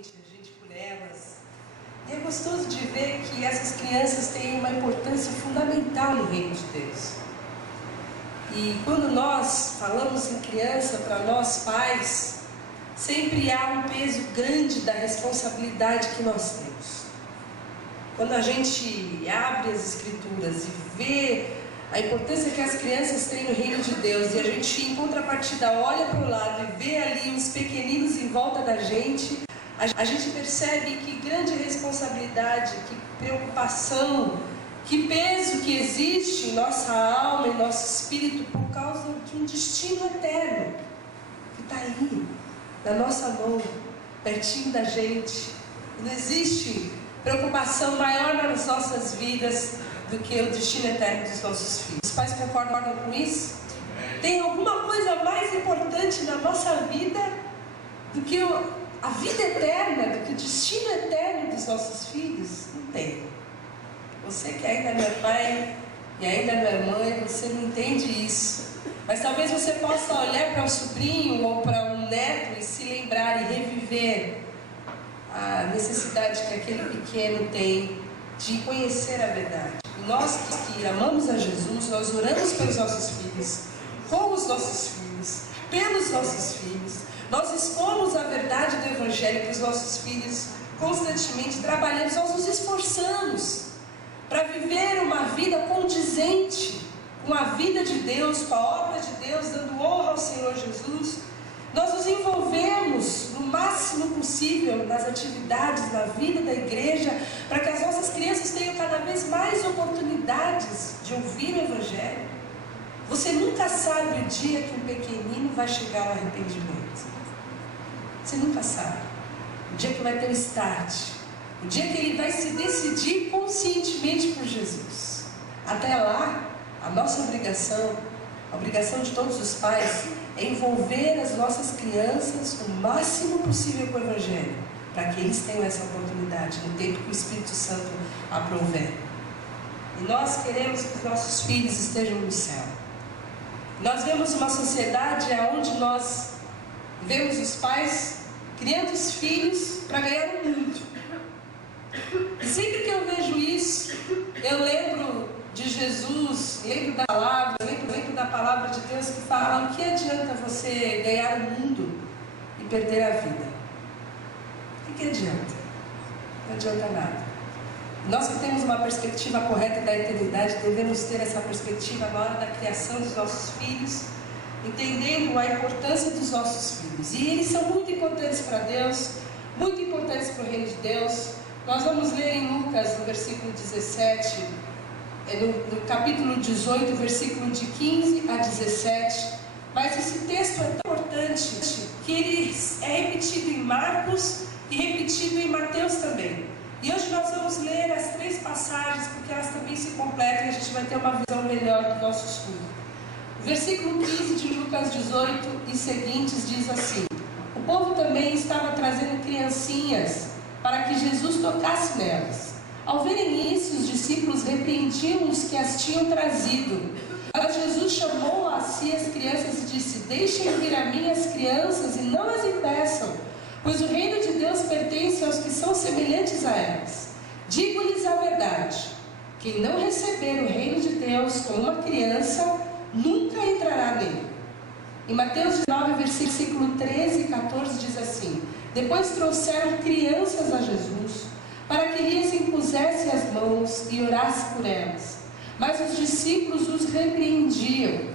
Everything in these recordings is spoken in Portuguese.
a gente por elas. E é gostoso de ver que essas crianças têm uma importância fundamental no reino de Deus. E quando nós falamos em criança, para nós pais, sempre há um peso grande da responsabilidade que nós temos. Quando a gente abre as Escrituras e vê a importância que as crianças têm no reino de Deus, e a gente, em contrapartida, olha para o lado e vê ali os pequeninos em volta da gente, a gente percebe que grande responsabilidade, que preocupação, que peso que existe em nossa alma, em nosso espírito, por causa de um destino eterno, que está ali, na nossa mão, pertinho da gente. Não existe preocupação maior nas nossas vidas do que o destino eterno dos nossos filhos. Os pais concordam com isso? Tem alguma coisa mais importante na nossa vida do que a vida eterna, do que o destino eterno dos nossos filhos? Não tem. Você que ainda não é pai e ainda não é mãe, você não entende isso. Mas talvez você possa olhar para um sobrinho ou para um neto e se lembrar e reviver a necessidade que aquele pequeno tem de conhecer a verdade. E nós que amamos a Jesus, nós oramos pelos nossos filhos, com os nossos filhos, pelos nossos filhos. Nós expomos a verdade do Evangelho para os nossos filhos constantemente, trabalhamos, nós nos esforçamos para viver uma vida condizente com a vida de Deus, com a obra de Deus, dando honra ao Senhor Jesus. Nós nos envolvemos no máximo possível nas atividades, na vida da igreja, para que as nossas crianças tenham cada vez mais oportunidades de ouvir o Evangelho. Você nunca sabe o dia que um pequenino vai chegar ao arrependimento. Você nunca sabe. O dia que vai ter o start. O dia que ele vai se decidir conscientemente por Jesus. Até lá, a nossa obrigação, a obrigação de todos os pais, é envolver as nossas crianças o máximo possível com o Evangelho, para que eles tenham essa oportunidade no tempo que o Espírito Santo aprouver. E nós queremos que os nossos filhos estejam no céu. Nós vemos uma sociedade onde nós vemos os pais criando os filhos para ganhar o mundo. E sempre que eu vejo isso, eu lembro de Jesus, lembro da palavra, lembro da palavra de Deus que fala: o que adianta você ganhar o mundo e perder a vida? O que adianta? Não adianta nada. Nós que temos uma perspectiva correta da eternidade, devemos ter essa perspectiva na hora da criação dos nossos filhos, entendendo a importância dos nossos filhos. E eles são muito importantes para Deus, muito importantes para o reino de Deus. Nós vamos ler em Lucas, no versículo 17, no capítulo 18, versículo de 15 a 17. Mas esse texto é tão importante que ele é repetido em Marcos e repetido em Mateus também. E hoje nós vamos ler as 3 passagens, porque elas também se completam e a gente vai ter uma visão melhor do nosso estudo. O versículo 15 de Lucas 18 e seguintes diz assim: o povo também estava trazendo criancinhas para que Jesus tocasse nelas. Ao verem isso, os discípulos repreendiam os que as tinham trazido. Mas Jesus chamou a si as crianças e disse: deixem vir a mim as crianças e não as impeçam, pois o reino de Deus pertence aos que são semelhantes a elas. Digo-lhes a verdade: quem não receber o reino de Deus como uma criança, nunca entrará nele. Em Mateus 19, versículo 13 e 14 diz assim: depois trouxeram crianças a Jesus, para que lhes impusesse as mãos e orasse por elas. Mas os discípulos os repreendiam.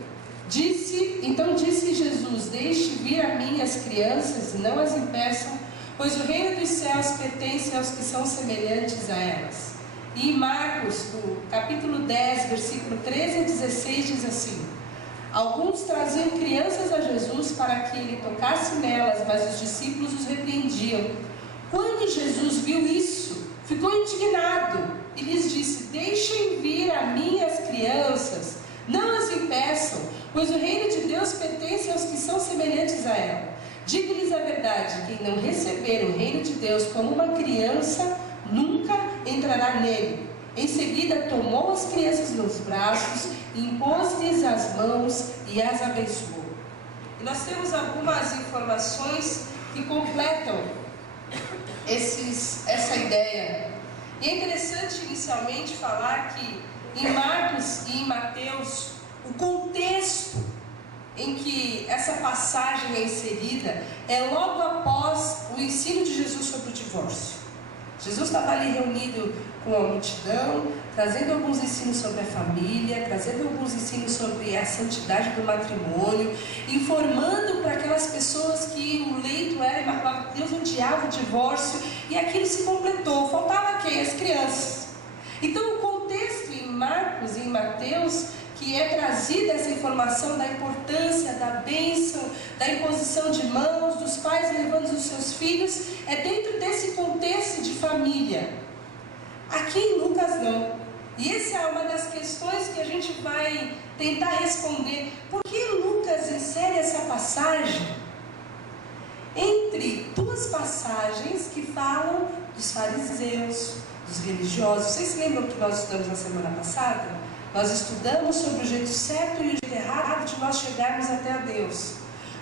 Então disse Jesus: deixe vir a mim as crianças e não as impeçam, pois o reino dos céus pertence aos que são semelhantes a elas. E em Marcos, no capítulo 10, versículo 13 a 16, diz assim: alguns traziam crianças a Jesus para que ele tocasse nelas, mas os discípulos os repreendiam. Quando Jesus viu isso, ficou indignado e lhes disse: deixem vir a mim as crianças, não as impeçam, pois o reino de Deus pertence aos que são semelhantes a ela. Digo-lhes a verdade: quem não receber o reino de Deus como uma criança, nunca entrará nele. Em seguida tomou as crianças nos braços, impôs-lhes as mãos e as abençoou. E nós temos algumas informações que completam essa ideia. E é interessante inicialmente falar que em Marcos e em Mateus, o contexto em que essa passagem é inserida é logo após o ensino de Jesus sobre o divórcio. Jesus estava ali reunido com a multidão, trazendo alguns ensinos sobre a família, trazendo alguns ensinos sobre a santidade do matrimônio, informando para aquelas pessoas que o leito era imaculado, que Deus odiava o divórcio, e aquilo se completou. Faltava quem? As crianças. Então o contexto em Marcos e em Mateus, que é trazida essa informação da importância, da bênção, da imposição de mãos, dos pais levando os seus filhos, é dentro desse contexto de família. Aqui em Lucas não. E essa é uma das questões que a gente vai tentar responder. Por que Lucas insere essa passagem entre duas passagens que falam dos fariseus, dos religiosos? Vocês se lembram que nós estudamos na semana passada? Nós estudamos sobre o jeito certo e o jeito errado de nós chegarmos até a Deus.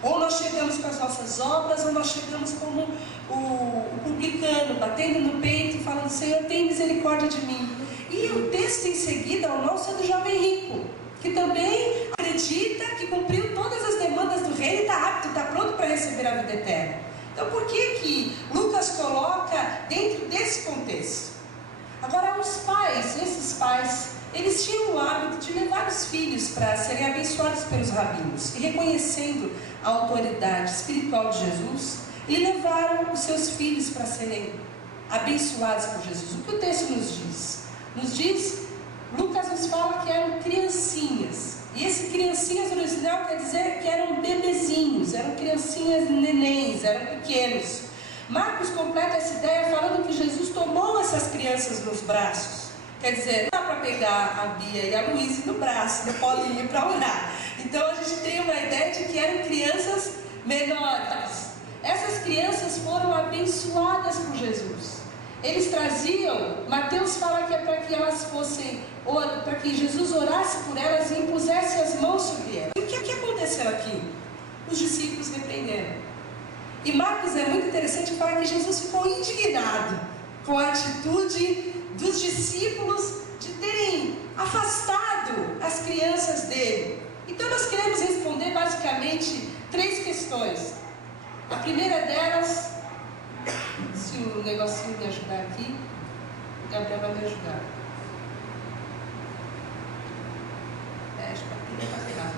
Ou nós chegamos com as nossas obras, ou nós chegamos como o publicano, batendo no peito e falando: Senhor, tem misericórdia de mim. E o texto em seguida, o nosso, é do jovem rico, que também acredita que cumpriu todas as demandas do reino e está apto, está pronto para receber a vida eterna. Então por que Lucas coloca dentro desse contexto? Agora, os pais, esses pais, eles tinham o hábito de levar os filhos para serem abençoados pelos rabinos. E reconhecendo a autoridade espiritual de Jesus, e levaram os seus filhos para serem abençoados por Jesus. O que o texto nos diz? Nos diz, Lucas nos fala que eram criancinhas. E esse criancinhas original quer dizer que eram bebezinhos, eram criancinhas nenéns, eram pequenos. Marcos completa essa ideia falando que Jesus tomou essas crianças nos braços. Quer dizer, não dá para pegar a Bia e a Luísa no braço, no colinho para orar. Então a gente tem uma ideia de que eram crianças menores. Essas crianças foram abençoadas por Jesus. Eles traziam, Mateus fala que é para que elas fossem, para que Jesus orasse por elas e impusesse as mãos sobre elas. E o que aconteceu aqui? Os discípulos repreenderam. E Marcos é muito interessante falar que Jesus ficou indignado com a atitude dos discípulos de terem afastado as crianças dele. Então nós queremos responder basicamente 3 questões. A primeira delas, se o negocinho me ajudar aqui, o Gabriel vai me ajudar. Acho que vai pegar.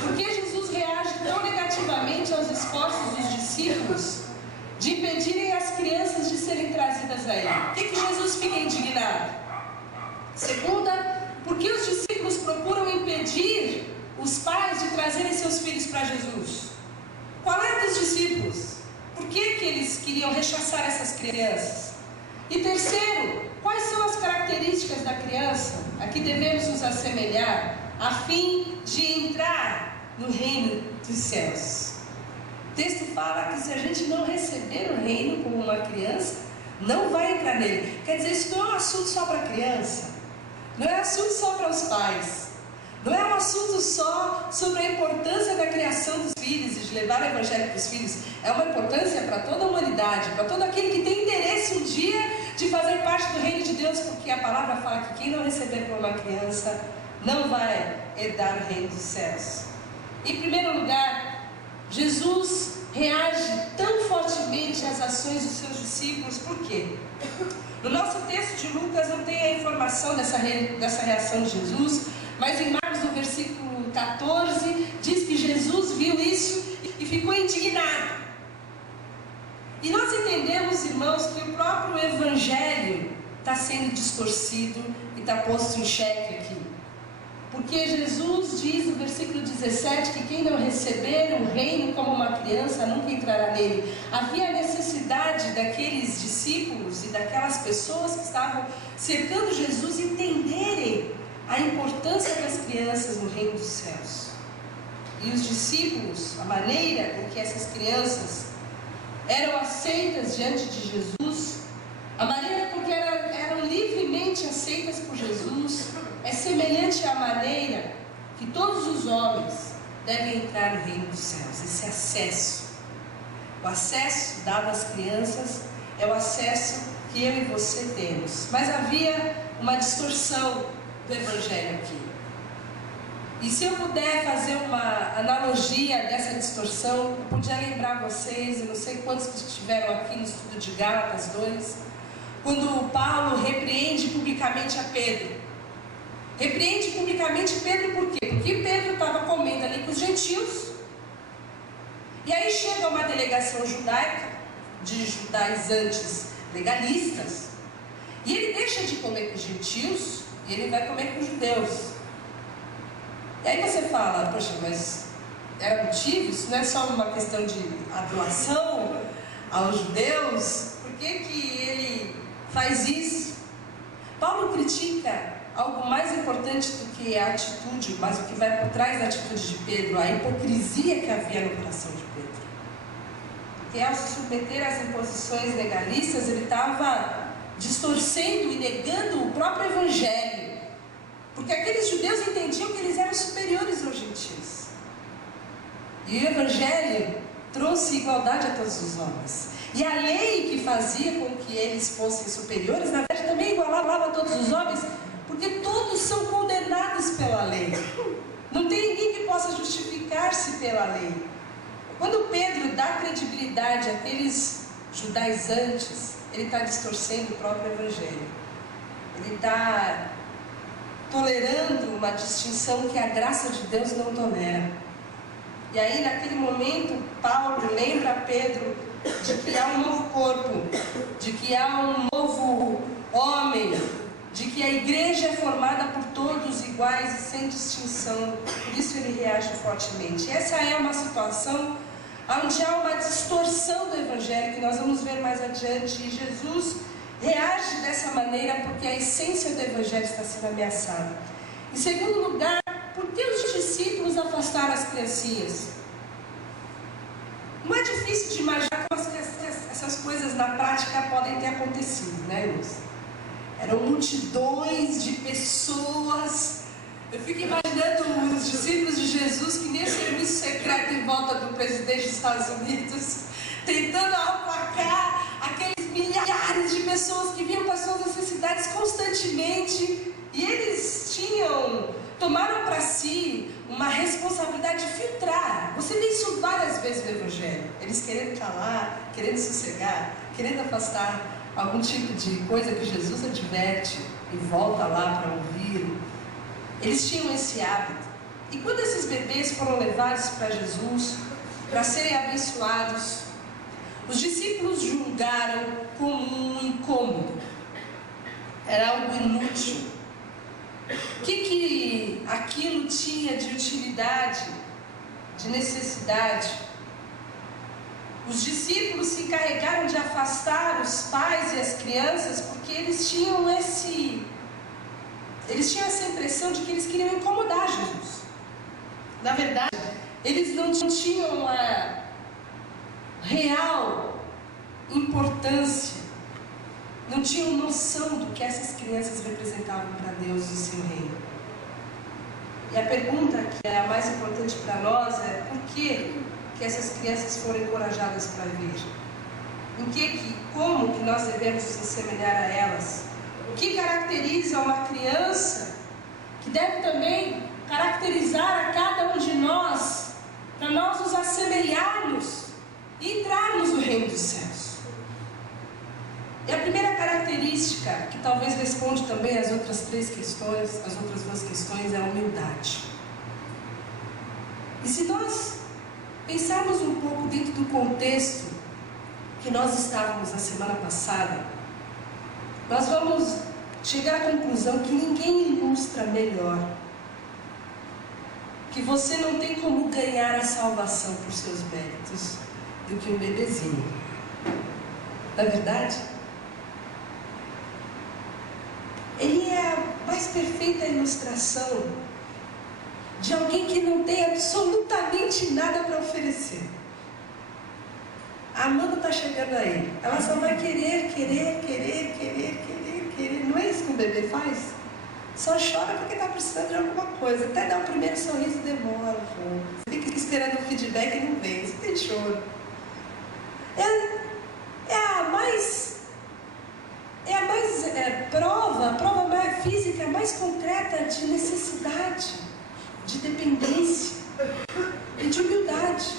Por que Jesus reage tão negativamente aos esforços dos discípulos de impedirem as crianças de serem trazidas a Ele? Por que Jesus fica indignado? Segunda, por que os discípulos procuram impedir os pais de trazerem seus filhos para Jesus? Qual era dos discípulos? Por que eles queriam rechaçar essas crianças? E terceiro, quais são as características da criança a que devemos nos assemelhar a fim de entrar no reino dos céus? O texto fala que se a gente não receber o reino como uma criança, não vai entrar nele. Quer dizer, isso não é um assunto só para a criança, não é assunto só para os pais, não é um assunto só sobre a importância da criação dos filhos e de levar o evangelho para os filhos. É uma importância para toda a humanidade, para todo aquele que tem interesse um dia de fazer parte do reino de Deus, porque a palavra fala que quem não receber como uma criança não vai herdar o reino dos céus. Em primeiro lugar, Jesus reage tão fortemente às ações dos seus discípulos. Por quê? No nosso texto de Lucas não tem a informação dessa reação de Jesus, mas em Marcos, no versículo 14, diz que Jesus viu isso e ficou indignado. E nós entendemos, irmãos, que o próprio Evangelho está sendo distorcido e está posto em xeque aqui. Porque Jesus diz no versículo 17 que quem não receber o reino como uma criança nunca entrará nele. Havia a necessidade daqueles discípulos e daquelas pessoas que estavam cercando Jesus entenderem a importância das crianças no reino dos céus. E os discípulos, a maneira com que essas crianças eram aceitas diante de Jesus, a maneira com que eram livremente aceitas por Jesus, é semelhante à maneira que todos os homens devem entrar no reino dos céus, esse acesso. O acesso dado às crianças é o acesso que eu e você temos. Mas havia uma distorção do Evangelho aqui. E se eu puder fazer uma analogia dessa distorção, eu podia lembrar vocês, eu não sei quantos que estiveram aqui no estudo de Gálatas 2, quando Paulo repreende publicamente a Pedro. Repreende publicamente Pedro por quê? Porque Pedro estava comendo ali com os gentios. E aí chega uma delegação judaica, de judaizantes legalistas, e ele deixa de comer com os gentios e ele vai comer com os judeus. E aí você fala, poxa, mas era motivo? Isso não é só uma questão de adoração aos judeus? Por que que ele faz isso? Paulo critica algo mais importante do que a atitude, mas o que vai por trás da atitude de Pedro, a hipocrisia que havia no coração de Pedro. Porque ao se submeter às imposições legalistas, ele estava distorcendo e negando o próprio Evangelho. Porque aqueles judeus entendiam que eles eram superiores aos gentios. E o Evangelho trouxe igualdade a todos os homens. E a lei que fazia com que eles fossem superiores, na verdade também igualava a todos os homens, porque todos são condenados pela lei. Não tem ninguém que possa justificar-se pela lei. Quando Pedro dá credibilidade àqueles judaizantes, ele está distorcendo o próprio Evangelho. Ele está tolerando uma distinção que a graça de Deus não tolera. E aí, naquele momento, Paulo lembra a Pedro de que há um novo corpo, de que há um novo homem, de que a igreja é formada por todos iguais e sem distinção. Por isso ele reage fortemente. Essa é uma situação onde há uma distorção do Evangelho, que nós vamos ver mais adiante, e Jesus reage dessa maneira porque a essência do Evangelho está sendo ameaçada. Em segundo lugar, por que os discípulos afastaram as criancinhas? Não é difícil de imaginar como essas coisas na prática podem ter acontecido, né, irmãos? Eram multidões de pessoas. Eu fico imaginando os discípulos de Jesus que nem serviço secreto em volta do presidente dos Estados Unidos, tentando aplacar aqueles milhares de pessoas que vinham com as suas necessidades constantemente. E eles tomaram para si uma responsabilidade de filtrar. Você vê isso várias vezes no Evangelho. Eles querendo calar, querendo sossegar, querendo afastar algum tipo de coisa que Jesus adverte e volta lá para ouvir. Eles tinham esse hábito. E quando esses bebês foram levados para Jesus, para serem abençoados, os discípulos julgaram como um incômodo. Era algo inútil. O que aquilo tinha de utilidade, de necessidade? Os discípulos se encarregaram de afastar os pais e as crianças porque eles tinham essa impressão de que eles queriam incomodar Jesus. Na verdade, eles não tinham a real importância, não tinham noção do que essas crianças representavam para Deus e o seu reino. E a pergunta que é a mais importante para nós é: por que essas crianças foram encorajadas para vir? Como que nós devemos nos assemelhar a elas? O que caracteriza uma criança, que deve também caracterizar a cada um de nós, para nós nos assemelharmos e entrarmos no reino dos céus? E a primeira característica, que talvez responde também as outras duas questões, é a humildade. E se nós pensarmos um pouco dentro do contexto que nós estávamos na semana passada, nós vamos chegar à conclusão que ninguém ilustra melhor que você não tem como ganhar a salvação por seus méritos do que um bebezinho. Não é verdade? Ele é a mais perfeita ilustração de alguém que não tem absolutamente nada para oferecer. A Amanda está chegando aí. Ela só vai querer. Não é isso que um bebê faz? Só chora porque está precisando de alguma coisa. Até dar o primeiro sorriso demora um pouco. Você fica esperando o feedback e não vem. Você tem choro. mais concreta de necessidade, de dependência e de humildade.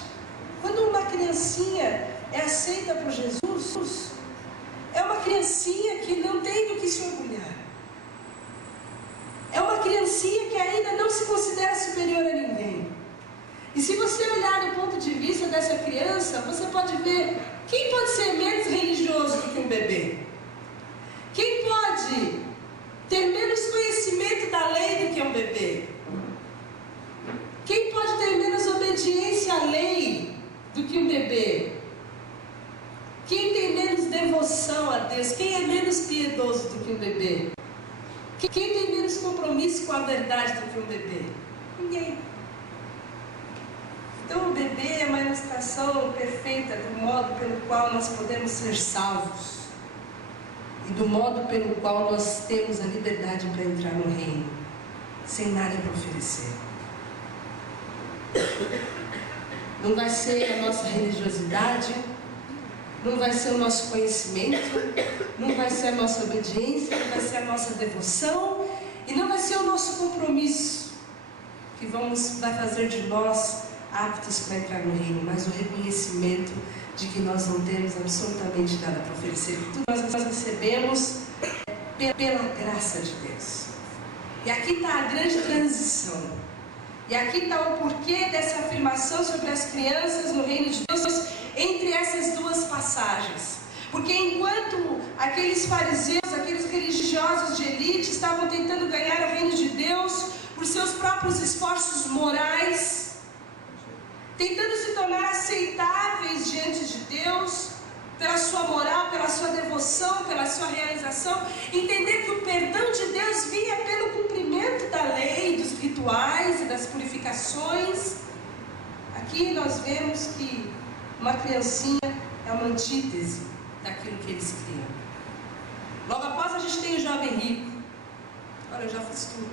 Quando uma criancinha é aceita por Jesus, é uma criancinha que não tem do que se orgulhar. É uma criancinha que ainda não se considera superior a ninguém. E se você olhar do ponto de vista dessa criança, você pode ver quem pode ser menos religioso do que um bebê. Quem pode ter menos conhecimento da lei do que um bebê? Quem pode ter menos obediência à lei do que um bebê? Quem tem menos devoção a Deus? Quem é menos piedoso do que um bebê? Quem tem menos compromisso com a verdade do que um bebê? Ninguém. Então o bebê é uma ilustração perfeita do modo pelo qual nós podemos ser salvos e do modo pelo qual nós temos a liberdade para entrar no reino, sem nada para oferecer. Não vai ser a nossa religiosidade, não vai ser o nosso conhecimento, não vai ser a nossa obediência, não vai ser a nossa devoção e não vai ser o nosso compromisso que vai fazer de nós aptos para entrar no reino, mas o reconhecimento de que nós não temos absolutamente nada para oferecer. Tudo nós recebemos pela graça de Deus. E aqui está a grande transição. E aqui está o porquê dessa afirmação sobre as crianças no reino de Deus entre essas duas passagens. Porque enquanto aqueles fariseus, aqueles religiosos de elite estavam tentando ganhar o reino de Deus por seus próprios esforços morais, tentando se tornar aceitáveis diante de Deus, pela sua moral, pela sua devoção, pela sua realização, entender que o perdão de Deus vinha pelo cumprimento da lei, dos rituais e das purificações. Aqui nós vemos que uma criancinha é uma antítese daquilo que eles criam. Logo após a gente tem o jovem rico. Olha, eu já fiz tudo.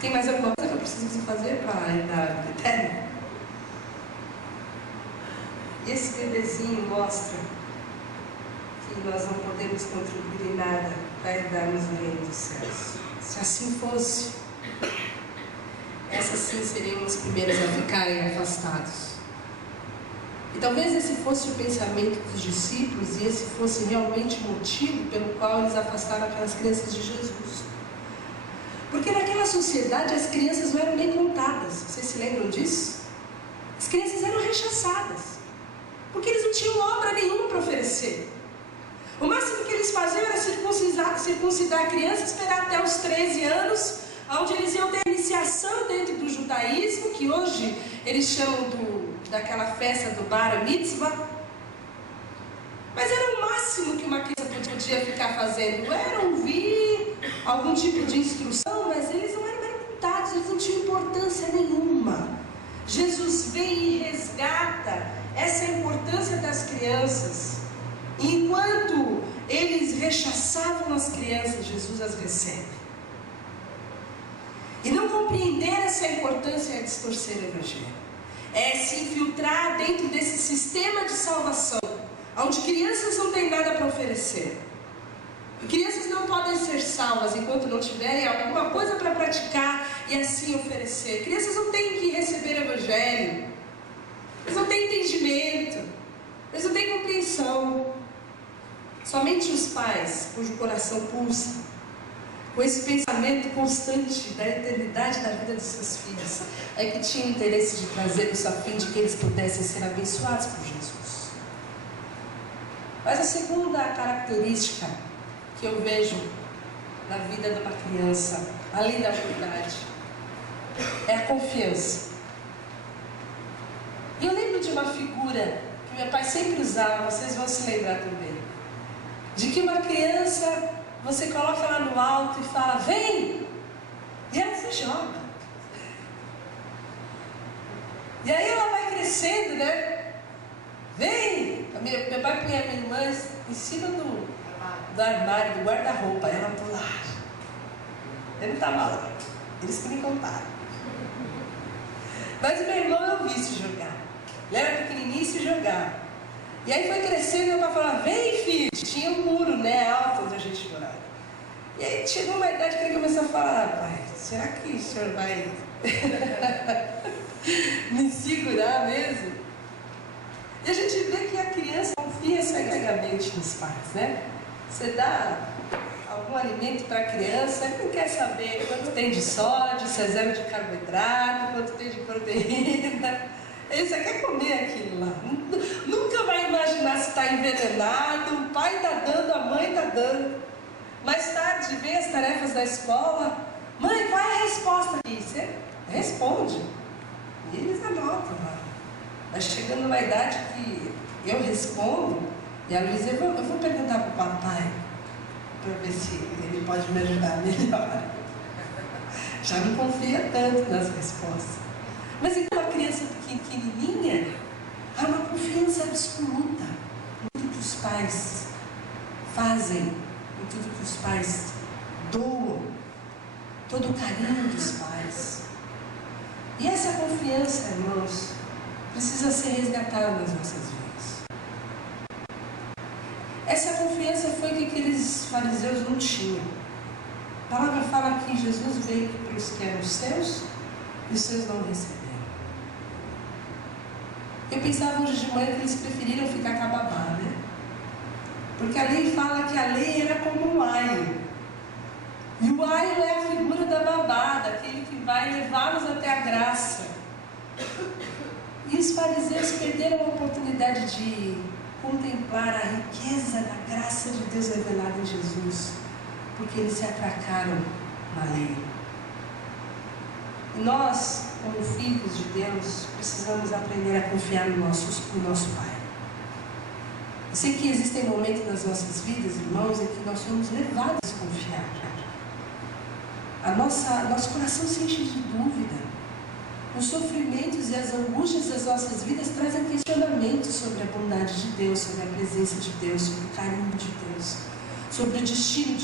Tem mais alguma coisa que eu preciso fazer para entrar no critério? E esse bebezinho mostra que nós não podemos contribuir em nada para herdarmos o reino dos céus. Se assim fosse, essas sim seriam os primeiros a ficarem afastados. E talvez esse fosse o pensamento dos discípulos e esse fosse realmente o motivo pelo qual eles afastaram aquelas crianças de Jesus. Porque naquela sociedade as crianças não eram nem contadas. Vocês se lembram disso? As crianças eram rechaçadas, porque eles não tinham obra nenhuma para oferecer. O máximo que eles faziam era circuncidar a criança, esperar até os 13 anos, onde eles iam ter iniciação dentro do judaísmo, que hoje eles chamam daquela festa do Bar Mitzvah. Mas era o máximo que uma criança podia ficar fazendo. Era ouvir algum tipo de instrução, mas eles não eram contados, eles não tinham importância nenhuma. Jesus vem e resgata essa importância das crianças. E enquanto eles rechaçavam as crianças, Jesus as recebe. E não compreender essa importância é distorcer o Evangelho. É se infiltrar dentro desse sistema de salvação, onde crianças não têm nada para oferecer. Crianças não podem ser salvas enquanto não tiverem alguma coisa para praticar e assim oferecer. Crianças não têm que receber o Evangelho. Eles não têm entendimento. Eles não têm compreensão. Somente os pais, cujo coração pulsa com esse pensamento constante da eternidade da vida dos seus filhos, é que tinham interesse de trazê-los a fim de que eles pudessem ser abençoados por Jesus. Mas a segunda característica que eu vejo na vida de uma criança, além da humildade, é a confiança. E eu lembro de uma figura que meu pai sempre usava, vocês vão se lembrar também, de que uma criança, você coloca ela no alto e fala, vem! E ela se joga. E aí ela vai crescendo, né? Vem! Meu pai punha a minha irmã em cima do armário, do guarda-roupa, ela pulava. Ele não estava lá, eles que me contaram. Mas o meu irmão eu vi se jogar. Ele era pequenininho e se jogava. E aí foi crescendo e meu pai falava, vem filho! Tinha um muro, né, alto onde a gente morava. E aí chegou uma idade que ele começou a falar: pai, será que o senhor vai me segurar mesmo? E a gente vê que a criança confia cegamente nos pais, né? Você dá algum alimento para a criança, ele não quer saber quanto tem de sódio, se é zero de carboidrato, quanto tem de proteína. Ele só quer comer aquilo lá. Nunca vai imaginar se está envenenado, o pai está dando, a mãe está dando. Mais tarde vem as tarefas da escola. Mãe, qual é a resposta aqui? Você responde. E eles anotam lá. Mas chegando numa idade que eu respondo, e a Luísa, eu vou perguntar para o papai, para ver se ele pode me ajudar melhor. Já não confia tanto nas respostas. Mas então a criança pequenininha há uma confiança absoluta em tudo que os pais fazem, em tudo que os pais doam, todo o carinho dos pais. E essa confiança, irmãos, precisa ser resgatada nas nossas vidas. Essa confiança foi que aqueles fariseus não tinham. A palavra fala que Jesus veio para os que eram seus e os seus não receberam. Eu pensava hoje de manhã que eles preferiram ficar com a babá, né? Porque a lei fala que a lei era como um aio. E o aio é a figura da babá, daquele que vai levá-los até a graça. E os fariseus perderam a oportunidade de contemplar a riqueza da graça de Deus revelada em Jesus, porque eles se atracaram na lei. E nós, como filhos de Deus, precisamos aprender a confiar no nosso Pai. Eu sei que existem momentos nas nossas vidas, irmãos, em que nós somos levados a confiar. Nosso coração se enche de dúvida. Os sofrimentos e as angústias das nossas vidas trazem questionamentos sobre a bondade de Deus, sobre a presença de Deus, sobre o carinho de Deus, sobre o destino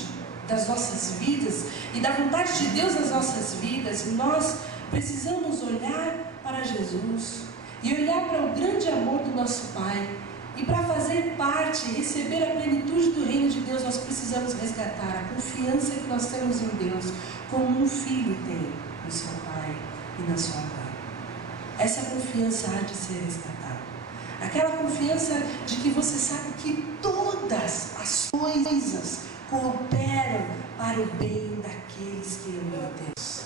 das nossas vidas e da vontade de Deus nas nossas vidas. Nós precisamos olhar para Jesus e olhar para o grande amor do nosso Pai. E para fazer parte, receber a plenitude do reino de Deus, nós precisamos resgatar a confiança que nós temos em Deus, como um filho tem no seu pai e na sua mãe. Essa confiança há de ser resgatada. Aquela confiança de que você sabe que todas as coisas cooperam para o bem daqueles que amam a Deus.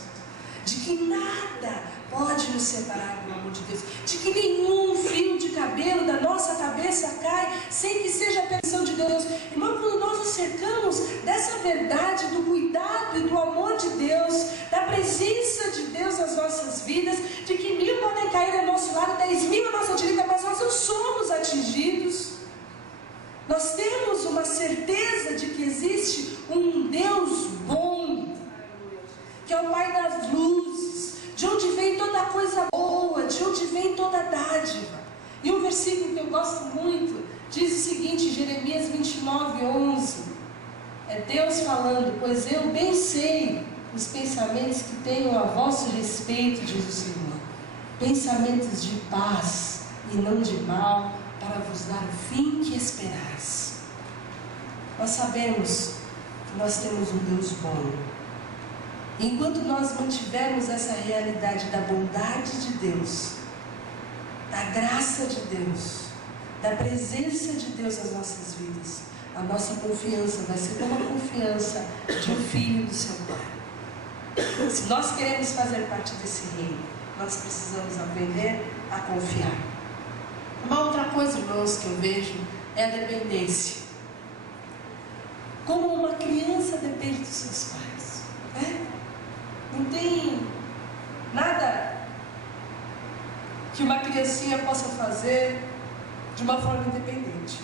De que nada pode nos separar do amor de Deus. De que nenhum fio de cabelo da nossa cabeça cai sem que seja a permissão de Deus. Irmão, quando nós nos cercamos dessa verdade, do cuidado e do amor de Deus, da presença de Deus nas nossas vidas, de que 1000 podem cair ao nosso lado, 10.000 à nossa direita, mas nós não somos atingidos. Nós temos uma certeza de que existe um Deus bom, que é o Pai das luzes, de onde vem toda coisa boa, de onde vem toda dádiva. E um versículo que eu gosto muito diz o seguinte, Jeremias 29:11. É Deus falando: pois eu bem sei os pensamentos que tenho a vosso respeito, diz o Senhor, pensamentos de paz e não de mal, para vos dar o fim que esperais. Nós sabemos que nós temos um Deus bom. Enquanto nós mantivermos essa realidade da bondade de Deus, da graça de Deus, da presença de Deus nas nossas vidas, a nossa confiança vai ser como a confiança de um filho do seu Pai. Se nós queremos fazer parte desse reino, nós precisamos aprender a confiar. Uma outra coisa, irmãos, que eu vejo é a dependência. Como uma criança depende dos seus pais, né? Não tem nada que uma criancinha possa fazer de uma forma independente.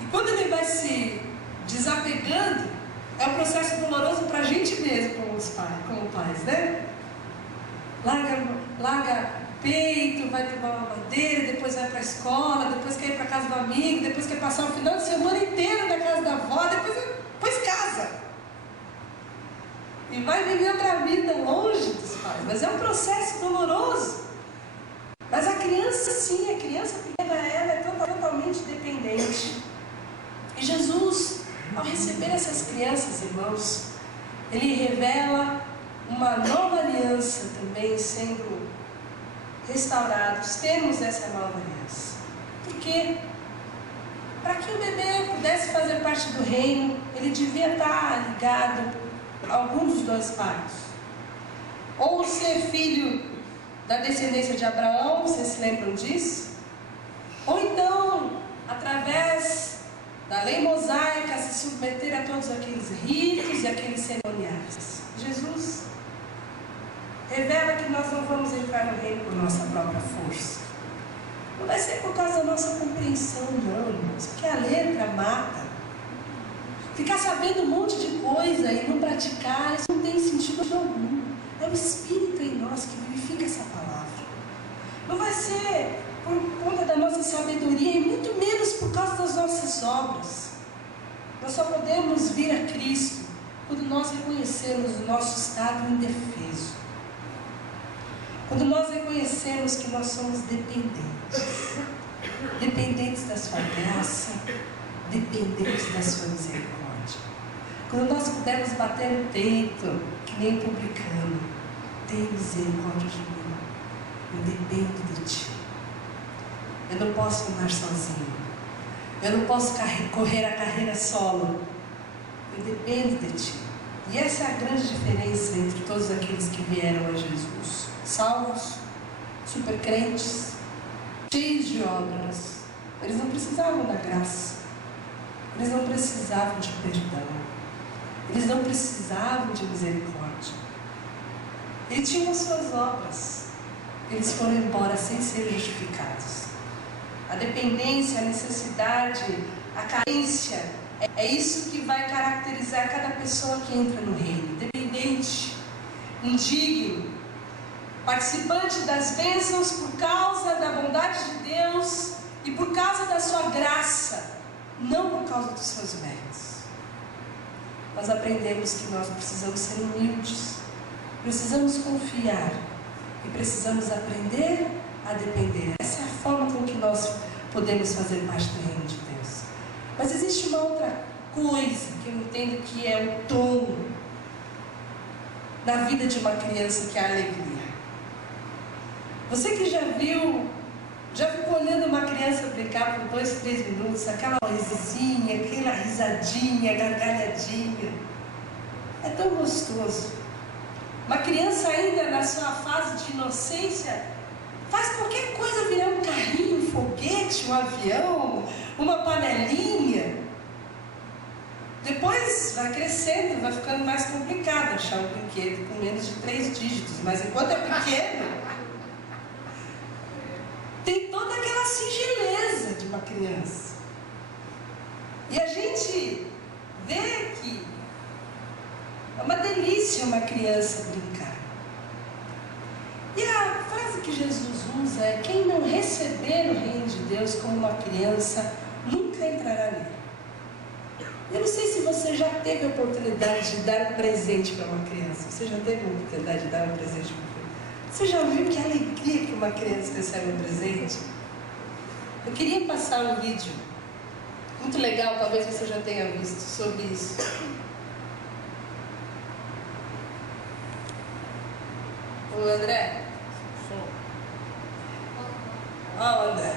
E quando ele vai se desapegando, é um processo doloroso para a gente mesmo, como pais, né? Larga peito, vai tomar uma madeira, depois vai para a escola, depois quer ir para a casa do amigo, depois quer passar o final de semana inteiro na casa da avó, depois casa. E vai viver outra vida longe dos pais. Mas é um processo doloroso. Mas a criança, sim, a criança pequena, ela é totalmente dependente. E Jesus, Ao receber essas crianças, irmãos, Ele revela uma nova aliança também sendo restaurados. Temos essa nova aliança. Por quê? Para que o bebê pudesse fazer parte do reino, ele devia estar ligado a algum dos dois pais. Ou ser filho da descendência de Abraão, vocês se lembram disso? Ou então, através da lei mosaica, se submeter a todos aqueles ritos e aqueles cerimoniais. Jesus revela que nós não vamos entrar no reino por nossa própria força. Não vai ser por causa da nossa compreensão, não, irmãos, porque a letra mata. Ficar sabendo um monte de coisa e não praticar, isso não tem sentido algum. É o Espírito em nós que vivifica essa palavra. Não vai ser por conta da nossa sabedoria e muito menos por causa das nossas obras. Nós só podemos vir a Cristo quando nós reconhecermos o nosso estado indefeso. Quando nós reconhecemos que nós somos dependentes. Dependentes da sua graça, dependentes da sua misericórdia. Quando nós pudermos bater no peito, que nem publicano, tem misericórdia de mim, eu dependo de Ti. Eu não posso andar sozinho, eu não posso correr a carreira solo, eu dependo de Ti. E essa é a grande diferença entre todos aqueles que vieram a Jesus, salvos, supercrentes, cheios de obras. Eles não precisavam da graça, eles não precisavam de perdão, eles não precisavam de misericórdia. Eles tinham suas obras, eles foram embora sem ser justificados. A dependência, a necessidade, a carência, é isso que vai caracterizar cada pessoa que entra no reino. Dependente, indigno, participante das bênçãos por causa da bondade de Deus e por causa da sua graça, não por causa dos seus méritos. Nós aprendemos que nós precisamos ser humildes, precisamos confiar e precisamos aprender a depender. Essa é a forma com que nós podemos fazer parte do reino de Deus. Mas existe uma outra coisa que eu entendo que é o tom na vida de uma criança, que é a alegria. Você que já ficou olhando uma criança brincar por 2, 3 minutos, aquela risinha, aquela risadinha, gargalhadinha, é tão gostoso. Uma criança ainda na sua fase de inocência faz qualquer coisa virar um carrinho, um foguete, um avião, uma panelinha. Depois vai crescendo, vai ficando mais complicado achar um brinquedo com menos de 3 dígitos, mas enquanto é pequeno, tem toda aquela singeleza de uma criança. E a gente vê que é uma delícia uma criança brincar. E a frase que Jesus usa é: quem não receber o reino de Deus como uma criança, nunca entrará nele. Eu não sei se você já teve a oportunidade de dar um presente para uma criança. Você já teve a oportunidade de dar um presente para uma criança? Você já viu que alegria que uma criança recebe um presente? Eu queria passar um vídeo muito legal, talvez você já tenha visto, sobre isso. O André? Ó, o André.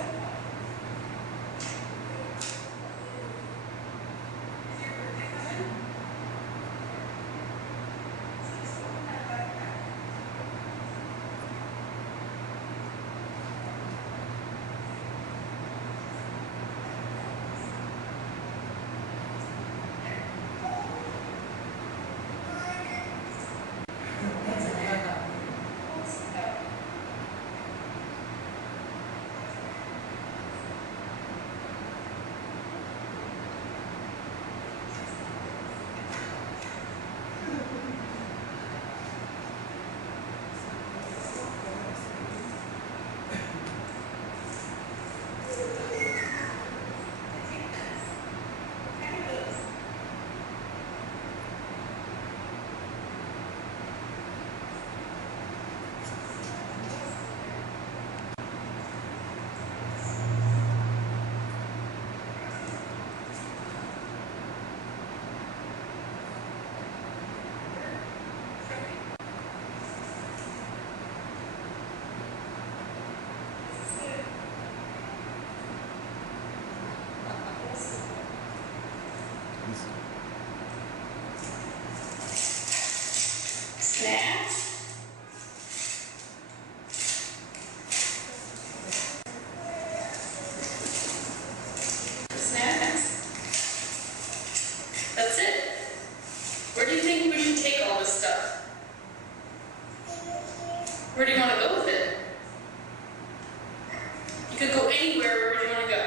could go anywhere wherever you want to go.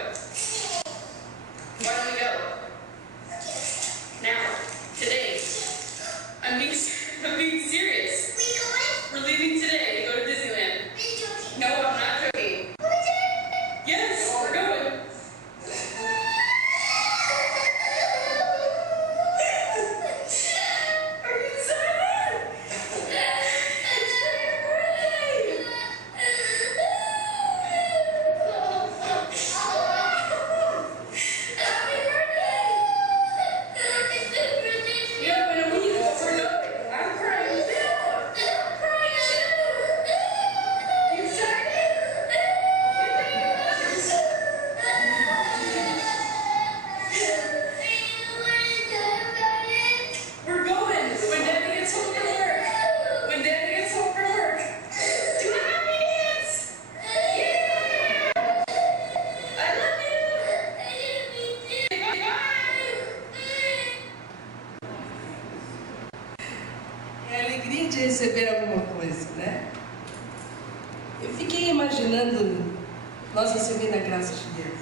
Why don't we go? Now, today. I'm being serious. We're leaving today to go to Disneyland. No, I'm not joking. Yes, we're going. Are you excited? Yeah, but we're going. I'm crying too. You excited? We're going when Daddy gets home from work. When Daddy gets home from work. Do a happy dance. Yeah. I love you. É a alegria de receber alguma coisa, né? Eu fiquei imaginando nós recebendo a graça de Deus.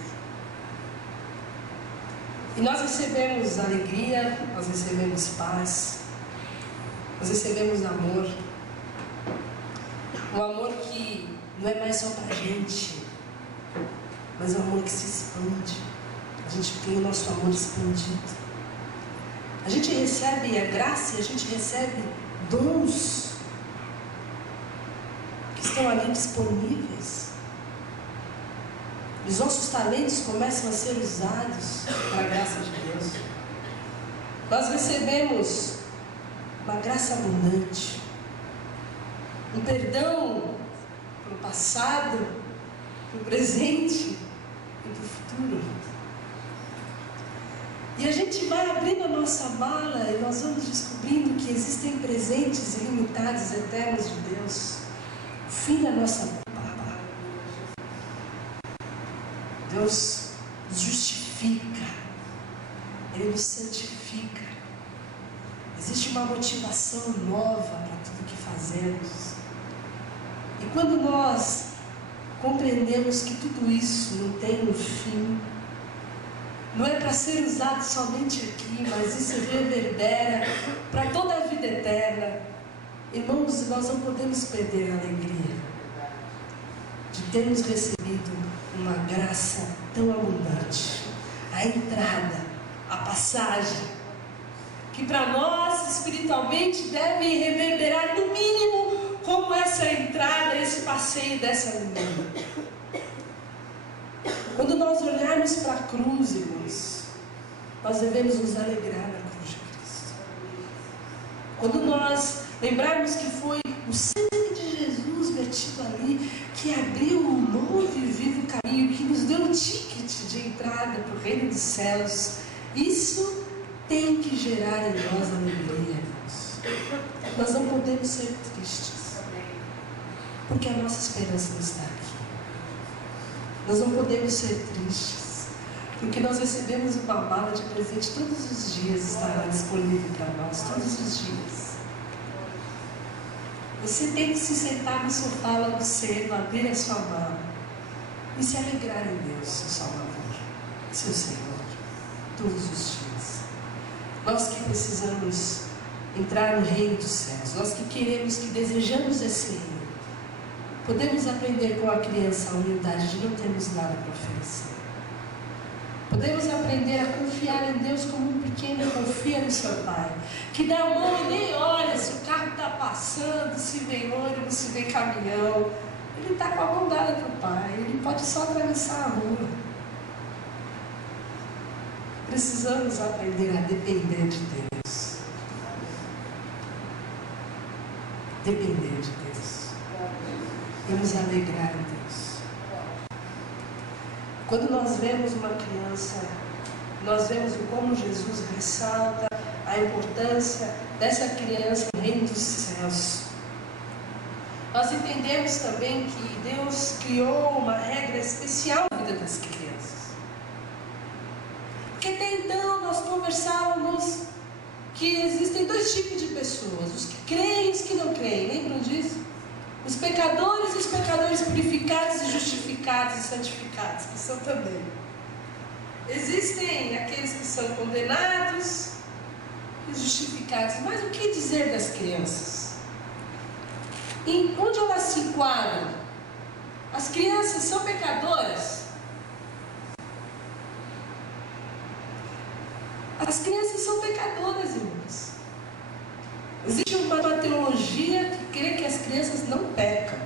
E nós recebemos alegria, nós recebemos paz, nós recebemos amor. Um amor que não é mais só pra gente, mas é um amor que se expande. A gente tem o nosso amor expandido. A gente recebe a graça e a gente recebe dons que estão ali disponíveis. Os nossos talentos começam a ser usados para a graça de Deus. Nós recebemos uma graça abundante, um perdão para o passado, para o presente e para o futuro. E a gente vai abrindo a nossa mala e nós vamos descobrindo que existem presentes ilimitados, eternos de Deus. O fim da nossa palavra. Deus nos justifica, Ele nos santifica. Existe uma motivação nova para tudo que fazemos. E quando nós compreendemos que tudo isso não tem um fim, não é para ser usado somente aqui, mas isso reverbera para toda a vida eterna. Irmãos, nós não podemos perder a alegria de termos recebido uma graça tão abundante. A entrada, a passagem, que para nós espiritualmente deve reverberar no mínimo como essa entrada, esse passeio dessa manhã. Quando nós olharmos para a cruz, irmãos, nós devemos nos alegrar na cruz de Cristo. Quando nós lembrarmos que foi o sangue de Jesus vertido ali, que abriu um novo e vivo caminho, que nos deu um ticket de entrada para o reino dos céus, isso tem que gerar em nós alegria, irmãos. Nós não podemos ser tristes, porque a nossa esperança não está aqui. Nós não podemos ser tristes, porque nós recebemos uma mala de presente todos os dias, estará disponível para nós, todos os dias. Você tem que se sentar no sofá logo cedo, abrir a sua mala e se alegrar em Deus, seu Salvador, seu Senhor, todos os dias. Nós que precisamos entrar no reino dos céus, nós que queremos, que desejamos esse reino, podemos aprender com a criança a humildade de não termos nada para oferecer. Podemos aprender a confiar em Deus como um pequeno confia no seu Pai, que dá a mão e nem olha se o carro está passando, se vem ônibus, se vem caminhão. Ele está com a mão dada para o Pai, ele pode só atravessar a rua. Precisamos aprender a depender de Deus. Depender de Deus. E nos alegrar em Deus. Quando nós vemos uma criança, nós vemos como Jesus ressalta a importância dessa criança no reino dos céus. Nós entendemos também que Deus criou uma regra especial na vida das crianças. Porque até então nós conversávamos que existem dois tipos de pessoas, os que creem e os que não creem. Lembram disso? Os pecadores purificados e justificados e santificados, que são também. Existem aqueles que são condenados e justificados. Mas o que dizer das crianças? Em onde elas se enquadram? As crianças são pecadoras? As crianças são pecadoras, irmãos. Existe uma teologia que crê que as crianças não pecam.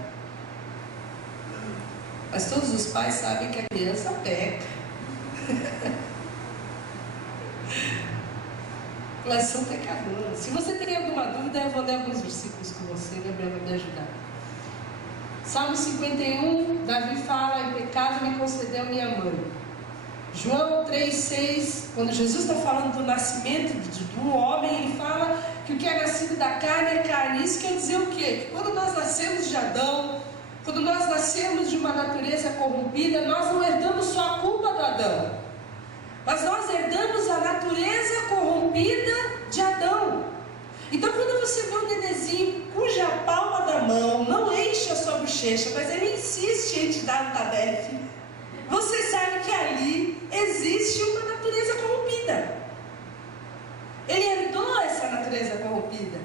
Mas todos os pais sabem que a criança peca. Elas são pecadoras. Se você tem alguma dúvida, eu vou ler alguns versículos com você, Gabriel vai me ajudar. Salmo 51, Davi fala: em pecado me concedeu minha mãe. João 3,6, quando Jesus está falando do nascimento do homem, ele fala que o que é nascido da carne é carne. Isso quer dizer o quê? Que quando nós nascemos de Adão, quando nós nascemos de uma natureza corrompida, nós não herdamos só a culpa do Adão, mas nós herdamos a natureza corrompida de Adão. Então quando você vê um nenenzinho cuja palma da mão não enche a sua bochecha, mas ele insiste em te dar um tabefe, você sabe que ali existe uma natureza corrompida. Ele herdou essa natureza corrompida.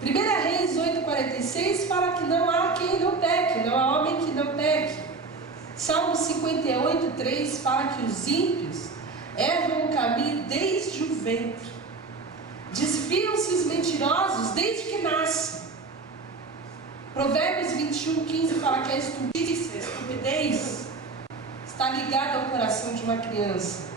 1 Reis 8,46 fala que não há quem não peque, não há homem que não peque. Salmo 58,3 fala que os ímpios erram o caminho desde o ventre, desviam-se os mentirosos desde que nascem. Provérbios 21,15 fala que a estupidez está ligada ao coração de uma criança.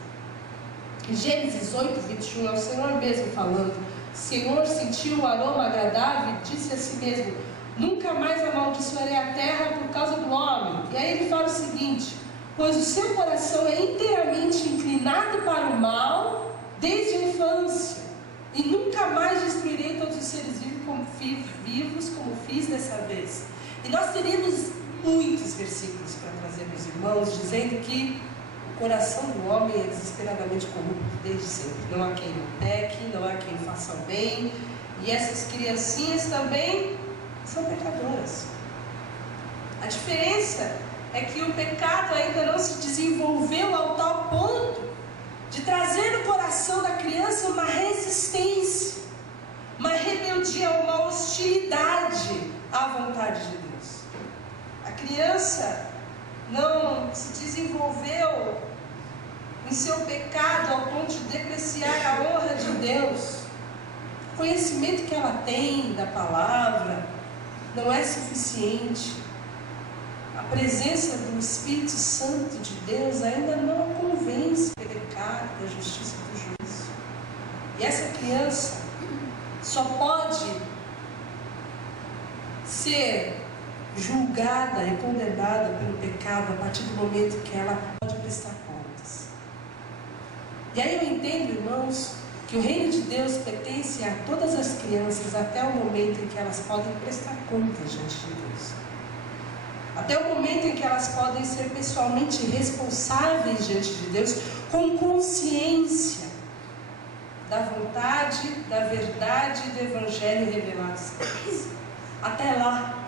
Em Gênesis 8,21 é o Senhor mesmo falando. O Senhor sentiu o aroma agradável e disse a si mesmo: nunca mais amaldiçoarei a terra por causa do homem. E aí ele fala o seguinte: pois o seu coração é inteiramente inclinado para o mal desde a infância, e nunca mais destruirei todos os seres vivos como fiz dessa vez. E nós teríamos muitos versículos para trazer, meus irmãos, dizendo que o coração do homem é desesperadamente corrupto desde sempre. Não há quem não peque, não há quem faça o bem. E essas criancinhas também são pecadoras. A diferença é que o pecado ainda não se desenvolveu ao tal ponto de trazer no coração da criança uma resistência, uma rebeldia, uma hostilidade à vontade de Deus. A criança não se desenvolveu em seu pecado ao ponto de depreciar a honra de Deus. O conhecimento que ela tem da palavra não é suficiente. A presença do Espírito Santo de Deus ainda não a convence do pecado, da justiça e do juízo. E essa criança só pode ser julgada e condenada pelo pecado a partir do momento que ela pode prestar contas. E aí eu entendo, irmãos, que o reino de Deus pertence a todas as crianças até o momento em que elas podem prestar contas diante de Deus. Até o momento em que elas podem ser pessoalmente responsáveis diante de Deus, com consciência da vontade, da verdade e do Evangelho revelados a elas. Até lá.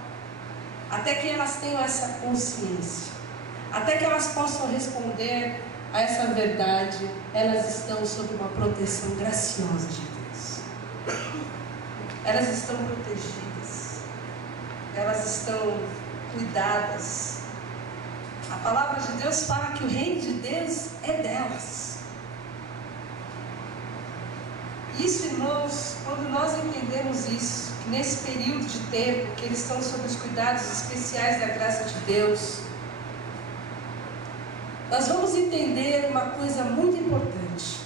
Até que elas tenham essa consciência, até que elas possam responder a essa verdade, elas estão sob uma proteção graciosa de Deus. Elas estão protegidas, elas estão cuidadas. A palavra de Deus fala que o reino de Deus é delas. Isso, irmãos, quando nós entendemos isso, que nesse período de tempo que eles estão sob os cuidados especiais da graça de Deus, nós vamos entender uma coisa muito importante,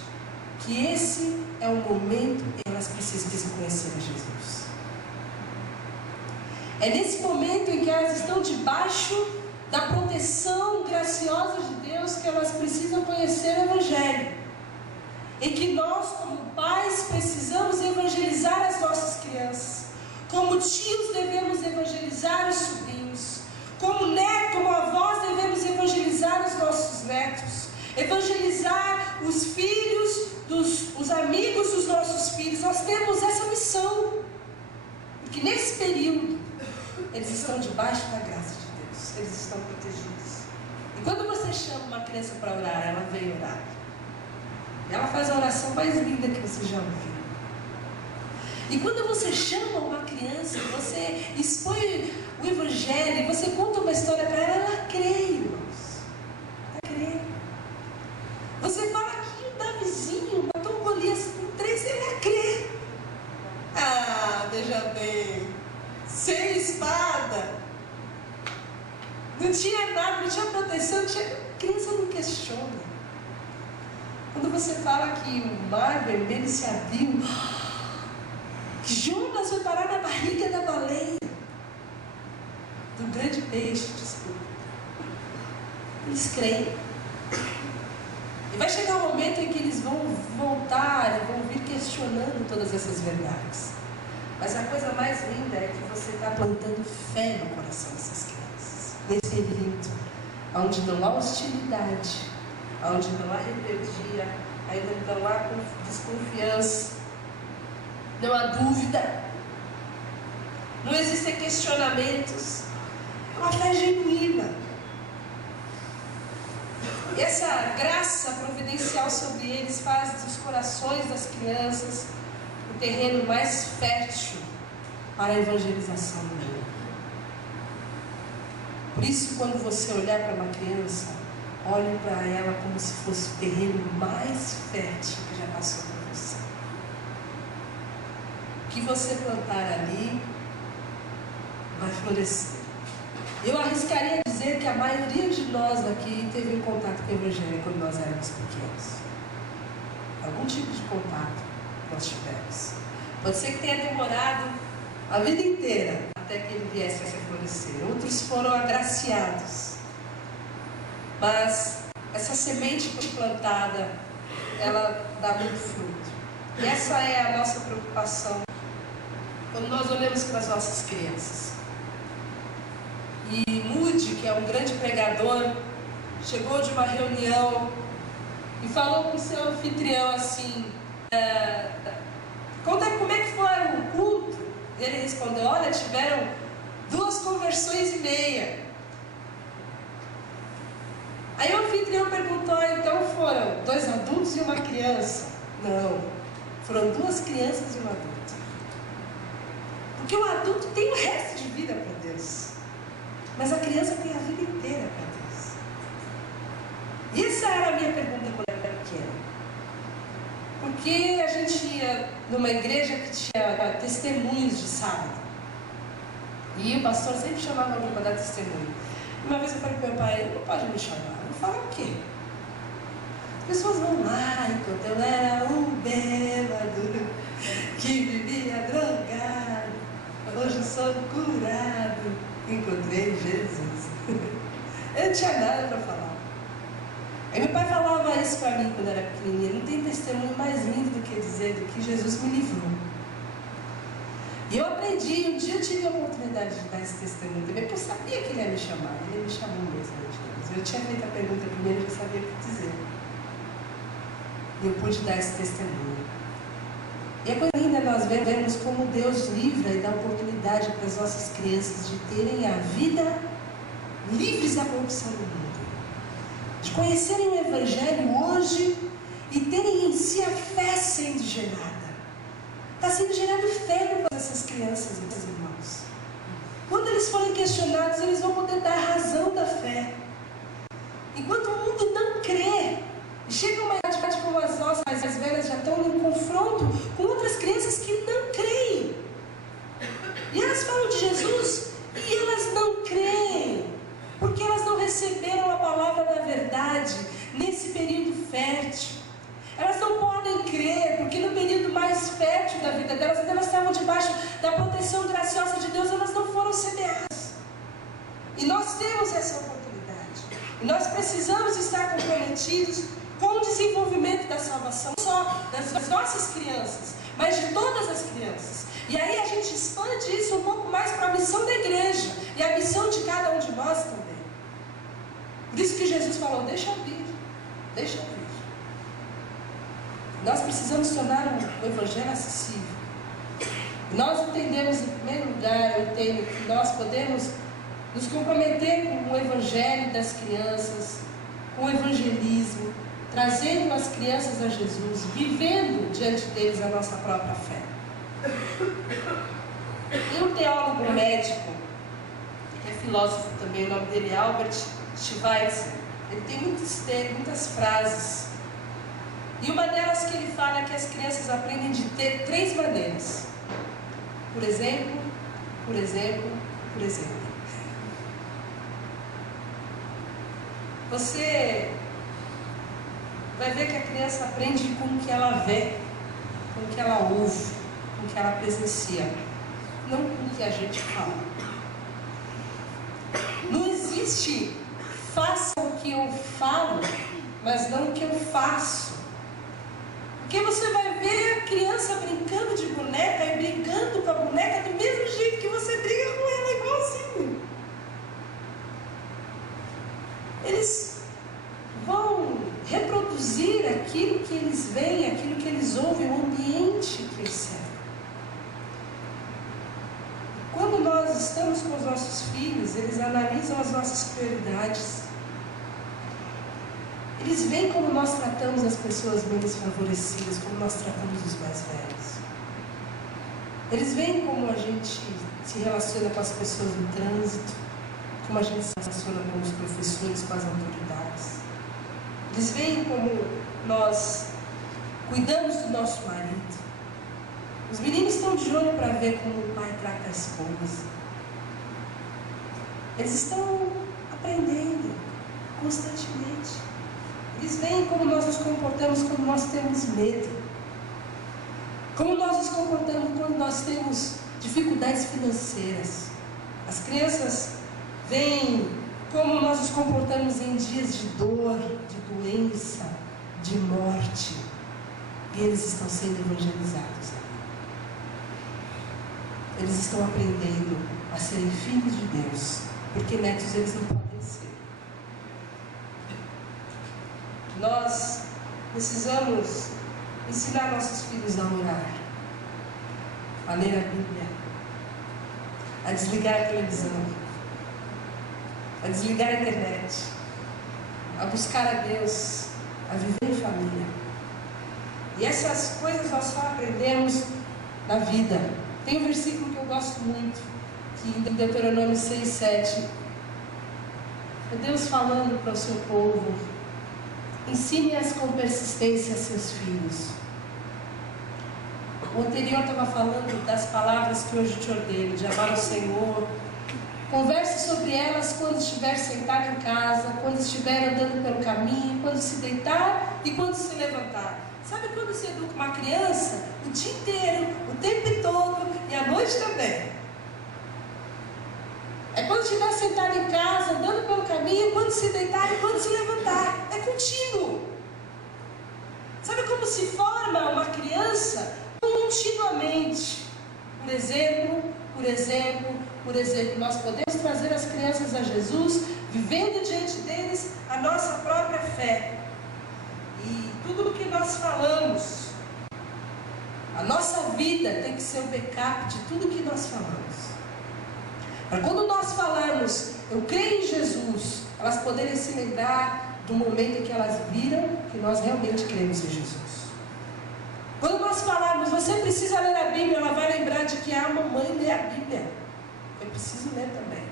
que esse é o momento em que elas precisam conhecer a Jesus. É nesse momento em que elas estão debaixo da proteção graciosa de Deus que elas precisam conhecer o Evangelho. Em que nós, como pais, precisamos evangelizar as nossas crianças. Como tios, devemos evangelizar os sobrinhos. Como neto, como avós, devemos evangelizar os nossos netos. Evangelizar os filhos, os amigos dos nossos filhos. Nós temos essa missão. Porque nesse período, eles estão debaixo da graça de Deus, eles estão protegidos. E quando você chama uma criança para orar, ela vem orar. E ela faz a oração mais linda que você já ouviu. E quando você chama uma criança, você expõe o Evangelho, você conta uma história para ela, ela crê, irmãos. Ela crê. Você fala que o Davizinho matou um Golias com 3, ele crê. Ah, veja bem, sem espada, não tinha nada, não tinha proteção, a criança não questiona. Quando você fala que o mar vermelho se abriu, que Jonas foi parar na barriga da baleia, do grande peixe, desculpa. Eles creem. E vai chegar um momento em que eles vão voltar e vão vir questionando todas essas verdades. Mas a coisa mais linda é que você está plantando fé no coração dessas crianças. Nesse período, onde não há hostilidade, onde não há rebeldia, ainda não há desconfiança, não há dúvida, não existem questionamentos. É uma fé genuína. E essa graça providencial sobre eles faz dos corações das crianças o terreno mais fértil para a evangelização do mundo. Por isso, quando você olhar para uma criança, olhe para ela como se fosse o terreno mais fértil que já passou por você. O que você plantar ali vai florescer. Eu arriscaria dizer que a maioria de nós aqui teve um contato com o Evangelho quando nós éramos pequenos. Algum tipo de contato nós tivemos. Pode ser que tenha demorado a vida inteira até que ele viesse a se florescer. Outros foram agraciados. Mas essa semente plantada, ela dá muito fruto. E essa é a nossa preocupação quando nós olhamos para as nossas crianças. E Moody, que é um grande pregador, chegou de uma reunião e falou com o seu anfitrião assim, como é que foi o culto? Ele respondeu, olha, tiveram 2 conversões e meia. Aí o anfitrião perguntou, então foram 2 adultos e uma criança? Não, foram 2 crianças e um adulto. Porque o adulto tem o resto de vida para Deus. Mas a criança tem a vida inteira para Deus. E essa era a minha pergunta quando eu era pequena. Porque a gente ia numa igreja que tinha testemunhos de sábado. E o pastor sempre chamava alguém para dar testemunho. Uma vez eu falei para meu pai, ele não pode me chamar. Eu falo o quê? As pessoas vão lá, enquanto eu era um bêbado que vivia drogado. Hoje eu sou curado. Encontrei Jesus. Eu não tinha nada para falar. Aí meu pai falava isso para mim quando eu era pequenininha. Não tem testemunho mais lindo do que dizer do que Jesus me livrou. E eu aprendi. Um dia eu tive a oportunidade de dar esse testemunho também, porque eu sabia que ele ia me chamar. Ele me chamou mesmo. Eu tinha feito a pergunta primeiro e já sabia o que dizer. E eu pude dar esse testemunho. E a coisa linda nós vemos como Deus livra e dá oportunidade para as nossas crianças de terem a vida livres da corrupção do mundo. De conhecerem o Evangelho hoje e terem em si a fé sendo gerada. Está sendo gerado fé para essas crianças e esses irmãos. Quando eles forem questionados, eles vão poder dar a razão da fé. Enquanto o mundo não crê, chega uma idade como as nossas mais velhas já estão no confronto com outras crianças que não creem. E elas falam de Jesus e elas não creem, porque elas não receberam a palavra da verdade nesse período fértil. Elas não podem crer, porque no período mais fértil da vida delas, ainda elas estavam debaixo da proteção graciosa de Deus, elas não foram semeadas. E nós temos essa oportunidade. E nós precisamos estar comprometidos com o desenvolvimento da salvação, não só das nossas crianças, mas de todas as crianças. E aí a gente expande isso um pouco mais para a missão da igreja e a missão de cada um de nós também. Por isso que Jesus falou, deixa vir, deixa vir. Nós precisamos tornar o Evangelho acessível. Nós entendemos, em primeiro lugar, eu entendo que nós podemos nos comprometer com o evangelho das crianças, com o evangelismo, trazendo as crianças a Jesus, vivendo diante deles a nossa própria fé. E um teólogo médico, que é filósofo também, o nome dele é Albert Schweitzer, ele tem muitas frases. E uma delas que ele fala é que as crianças aprendem de ter 3 maneiras. Por exemplo, por exemplo, por exemplo. Você vai ver que a criança aprende com o que ela vê, com o que ela ouve, com o que ela presencia, não com o que a gente fala. Não existe faça o que eu falo, mas não o que eu faço. Porque você vai ver a criança brincando de boneca e brigando com a boneca do mesmo jeito que você briga com ela, igualzinho. Eles vão reproduzir aquilo que eles veem, aquilo que eles ouvem, o ambiente que eles servem. Quando nós estamos com os nossos filhos, eles analisam as nossas prioridades. Eles veem como nós tratamos as pessoas menos favorecidas, como nós tratamos os mais velhos. Eles veem como a gente se relaciona com as pessoas no trânsito, como a gente se relaciona com os professores, com as autoridades. Eles veem como nós cuidamos do nosso marido. Os meninos estão de olho para ver como o pai trata a esposa. Eles estão aprendendo constantemente. Eles veem como nós nos comportamos quando nós temos medo. Como nós nos comportamos quando nós temos dificuldades financeiras. As crianças veem como nós nos comportamos em dias de dor, de doença, de morte. E eles estão sendo evangelizados. Eles estão aprendendo a serem filhos de Deus, porque netos eles não podem ser. Nós precisamos ensinar nossos filhos a orar, a ler a Bíblia, a desligar a televisão, a desligar a internet, a buscar a Deus, a viver em família. E essas coisas nós só aprendemos na vida. Tem um versículo que eu gosto muito, que em Deuteronômio 6:7, é Deus falando para o seu povo: ensine-as com persistência a seus filhos. O anterior estava falando das palavras que hoje te ordeno, de amar o Senhor. Converse sobre elas quando estiver sentado em casa, quando estiver andando pelo caminho, quando se deitar e quando se levantar. Sabe quando se educa uma criança? O dia inteiro, o tempo todo e à noite também. É quando estiver sentado em casa, andando pelo caminho, quando se deitar e quando se levantar. É contínuo. Sabe como se forma uma criança? Continuamente. Por exemplo, por exemplo, por exemplo. Nós podemos trazer as crianças a Jesus, vivendo diante deles a nossa própria fé. E tudo o que nós falamos, a nossa vida tem que ser o backup de tudo o que nós falamos. Para quando nós falarmos, eu creio em Jesus, elas poderem se lembrar do momento em que elas viram que nós realmente cremos em Jesus. Quando nós falarmos, você precisa ler a Bíblia, ela vai lembrar de que a mamãe lê a Bíblia. Eu preciso ler também.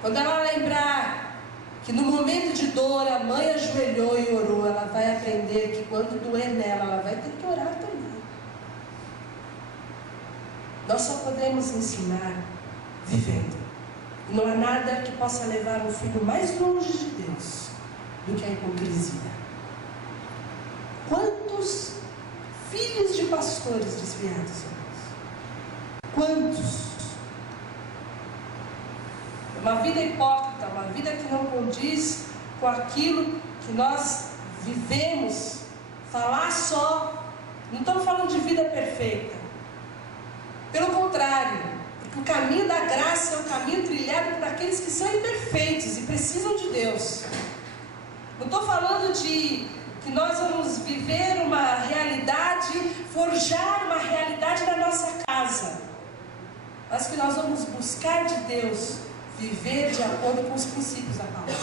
Quando ela lembrar que no momento de dor a mãe ajoelhou e orou, ela vai aprender que quando doer nela, ela vai ter que orar também. Nós só podemos ensinar vivendo. E não há nada que possa levar um filho mais longe de Deus do que a hipocrisia. Quantos filhos de pastores desviados somos? Quantos? Uma vida hipócrita, uma vida que não condiz com aquilo que nós vivemos. Falar só, não estamos falando de vida perfeita. Pelo contrário, porque o caminho da graça é o caminho trilhado por aqueles que são imperfeitos e precisam de Deus. Não estou falando de que nós vamos viver uma realidade, forjar uma realidade na nossa casa, mas que nós vamos buscar de Deus viver de acordo com os princípios da palavra.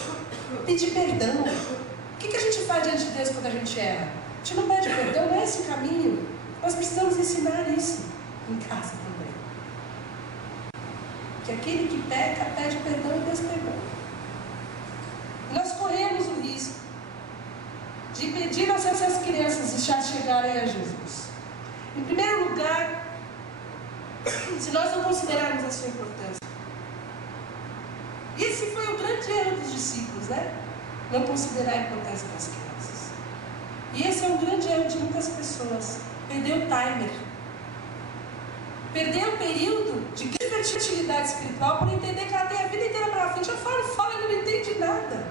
Pedir perdão. O que a gente faz diante de Deus quando a gente erra? A gente não pede perdão, não é esse o caminho. Nós precisamos ensinar isso em casa também. Que aquele que peca, pede perdão e Deus perdoa. Nós corremos o risco de impedir essas crianças de já chegarem a Jesus. Em primeiro lugar, se nós não considerarmos a sua importância. Esse foi o grande erro dos discípulos, né? Não considerar a importância das crianças. E esse é um grande erro de muitas pessoas. Perder o timer. Perder o período de fertilidade espiritual por entender que ela tem a vida inteira pela frente. Eu falo, e não entende nada.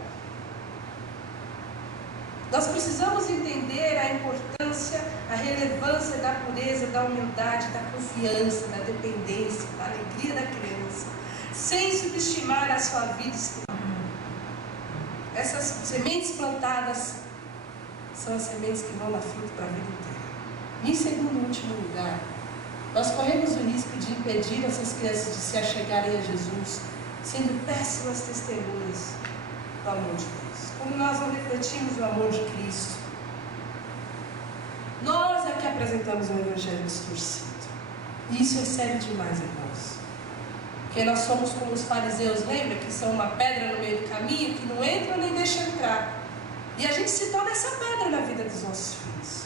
Nós precisamos entender a importância, a relevância da pureza, da humildade, da confiança, da dependência, da alegria da criança, sem subestimar a sua vida espiritual. Essas sementes plantadas são as sementes que vão dar fruto para a vida inteira. Em segundo e último lugar, nós corremos o risco de impedir essas crianças de se achegarem a Jesus, sendo péssimas testemunhas do amor de Deus. Como nós não refletimos o amor de Cristo, nós é que apresentamos um evangelho distorcido. E isso é sério demais, irmãos. Porque nós somos como os fariseus, lembra? Que são uma pedra no meio do caminho, que não entra nem deixa entrar. E a gente se torna essa pedra na vida dos nossos filhos.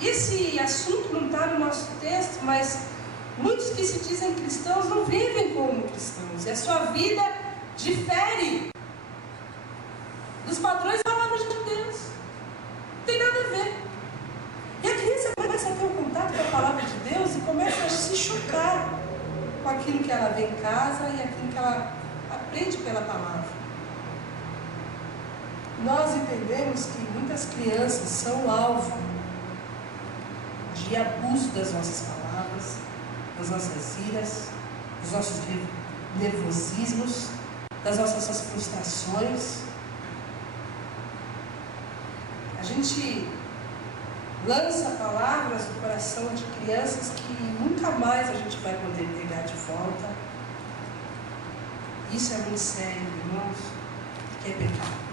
Esse assunto não está no nosso texto, mas muitos que se dizem cristãos não vivem como cristãos. E a sua vida difere dos padrões da palavra de Deus. Não tem nada a ver. E a criança começa a ter um contato com a palavra de Deus e começa a se chocar com aquilo que ela vê em casa e aquilo que ela aprende pela palavra. Nós entendemos que muitas crianças são alvo de abuso das nossas palavras, das nossas iras, dos nossos nervosismos, das nossas frustrações. A gente lança palavras no coração de crianças que nunca mais a gente vai poder pegar de volta. Isso é muito sério, irmãos, que é pecado.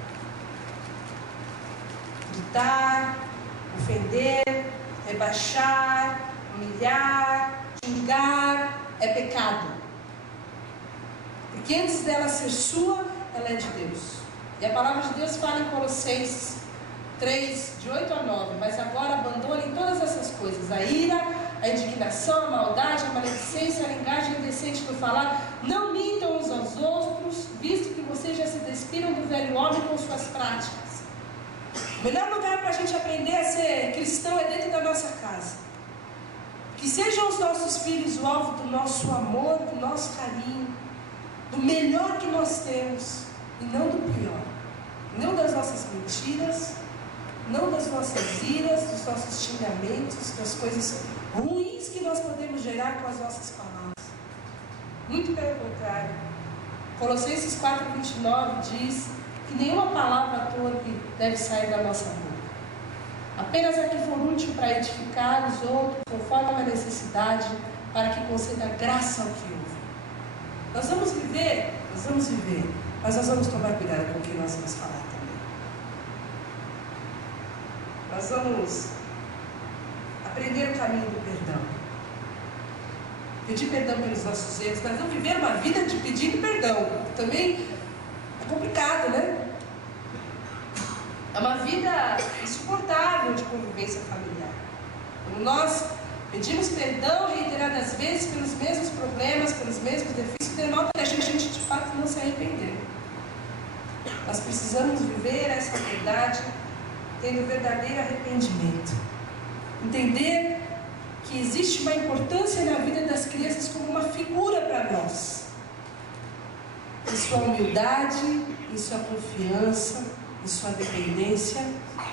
Gritar, ofender, rebaixar, humilhar, julgar, é pecado. Porque antes dela ser sua, ela é de Deus. E a palavra de Deus fala em Colossenses 3, de 8 a 9, mas agora abandonem todas essas coisas, a ira, a indignação, a maldade, a maledicência, a linguagem indecente do falar. Não mintam uns aos outros, visto que vocês já se despiram do velho homem com suas práticas. O melhor lugar para a gente aprender a ser cristão é dentro da nossa casa. Que sejam os nossos filhos o alvo do nosso amor, do nosso carinho, do melhor que nós temos, e não do pior. Não das nossas mentiras, não das nossas iras, dos nossos xingamentos, das coisas ruins que nós podemos gerar com as nossas palavras. Muito pelo contrário. Colossenses 4:29 diz que nenhuma palavra torpe deve sair da nossa boca. Apenas a que for útil para edificar os outros, conforme a necessidade, para que conceda graça ao que ouve. Nós vamos viver, mas nós vamos tomar cuidado com o que nós vamos falar também. Nós vamos aprender o caminho do perdão. Pedir perdão pelos nossos erros. Nós vamos viver uma vida de pedindo perdão. Também é complicado, né? É uma vida insuportável de convivência familiar. Quando nós pedimos perdão reiteradas vezes pelos mesmos problemas, pelos mesmos defeitos, denota que a gente de fato não se arrependeu. Nós precisamos viver essa verdade tendo verdadeiro arrependimento. Entender que existe uma importância na vida das crianças como uma figura para nós. Em sua humildade, em sua confiança, em sua dependência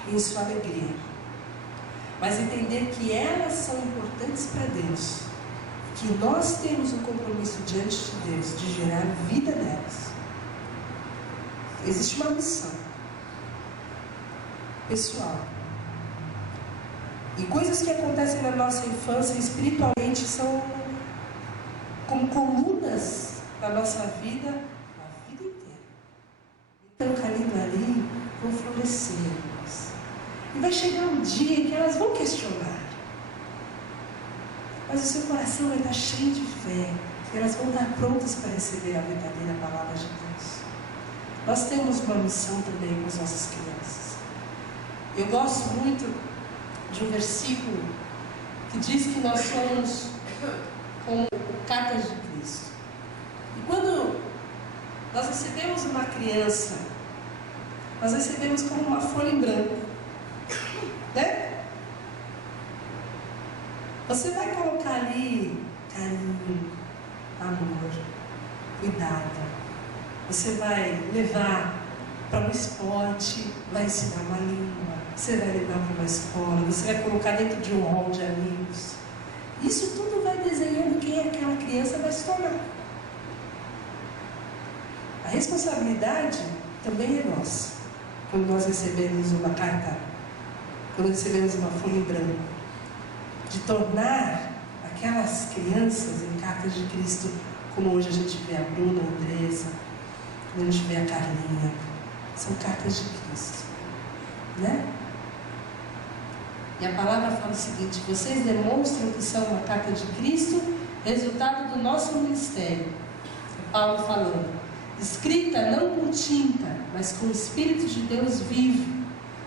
e em sua alegria. Mas entender que elas são importantes para Deus. Que nós temos um compromisso diante de Deus de gerar vida nelas. Existe uma missão pessoal. E coisas que acontecem na nossa infância espiritualmente são como colunas da nossa vida a vida inteira. Então, caindo ali, vão florescer. E vai chegar um dia que elas vão questionar. Mas o seu coração vai estar cheio de fé. E elas vão estar prontas para receber a verdadeira palavra de Deus. Nós temos uma missão também com as nossas crianças. Eu gosto muito de um versículo que diz que nós somos como cartas de Cristo. E quando nós recebemos uma criança, nós recebemos como uma folha em branco, né? Você vai colocar ali carinho, amor, cuidado. Você vai levar para um esporte, vai ensinar uma língua, você vai levar para uma escola, você vai colocar dentro de um hall de amigos. Isso tudo vai desenhando quem aquela criança vai se tornar. A responsabilidade também é nossa. Quando nós recebemos uma carta, quando recebemos uma folha em branco, de tornar aquelas crianças em cartas de Cristo, como hoje a gente vê a Bruna, a Andresa, como a gente vê a Carlinha, são cartas de Cristo, né? E a palavra fala o seguinte: vocês demonstram que são uma carta de Cristo, resultado do nosso ministério. É Paulo falando, escrita não com tinta, mas com o Espírito de Deus vivo,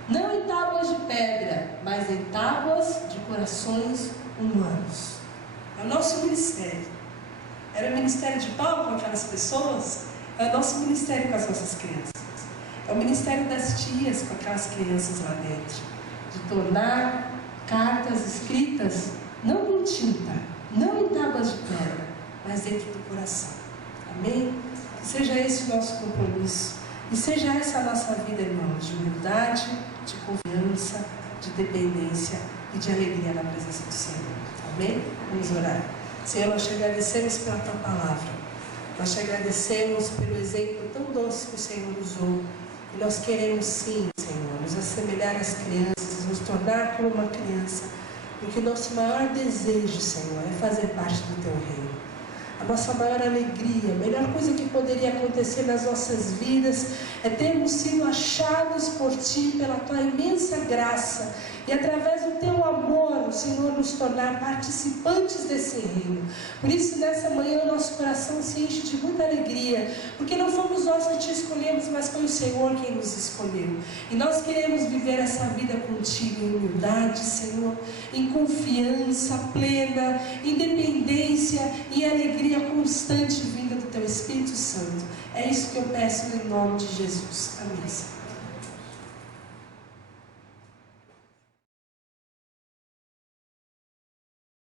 não em tábuas de pedra, mas em tábuas de corações humanos. É o nosso ministério. Era o ministério de Paulo com aquelas pessoas, é o nosso ministério com as nossas crianças. É o ministério das tias com aquelas crianças lá dentro, de tornar cartas escritas não com tinta, não em tábuas de pedra, mas dentro do coração. Amém? Que seja esse o nosso compromisso e seja essa a nossa vida, irmãos, de humildade, de confiança, de dependência e de alegria na presença do Senhor. Amém? Vamos orar. Senhor, nós te agradecemos pela tua palavra. Nós te agradecemos pelo exemplo tão doce que o Senhor usou. E nós queremos sim, Senhor, nos assemelhar às crianças, nos tornar como uma criança. Porque o nosso maior desejo, Senhor, é fazer parte do teu reino. A nossa maior alegria, a melhor coisa que poderia acontecer nas nossas vidas é termos sido achados por Ti, pela Tua imensa graça. E através do Teu amor, o Senhor nos tornar participantes desse reino. Por isso, nessa manhã, o nosso coração se enche de muita alegria. Porque não fomos nós que Te escolhemos, mas foi o Senhor quem nos escolheu. E nós queremos viver essa vida contigo em humildade, Senhor, em confiança plena, em dependência, em alegria constante vinda do Teu Espírito Santo. É isso que eu peço em nome de Jesus. Amém.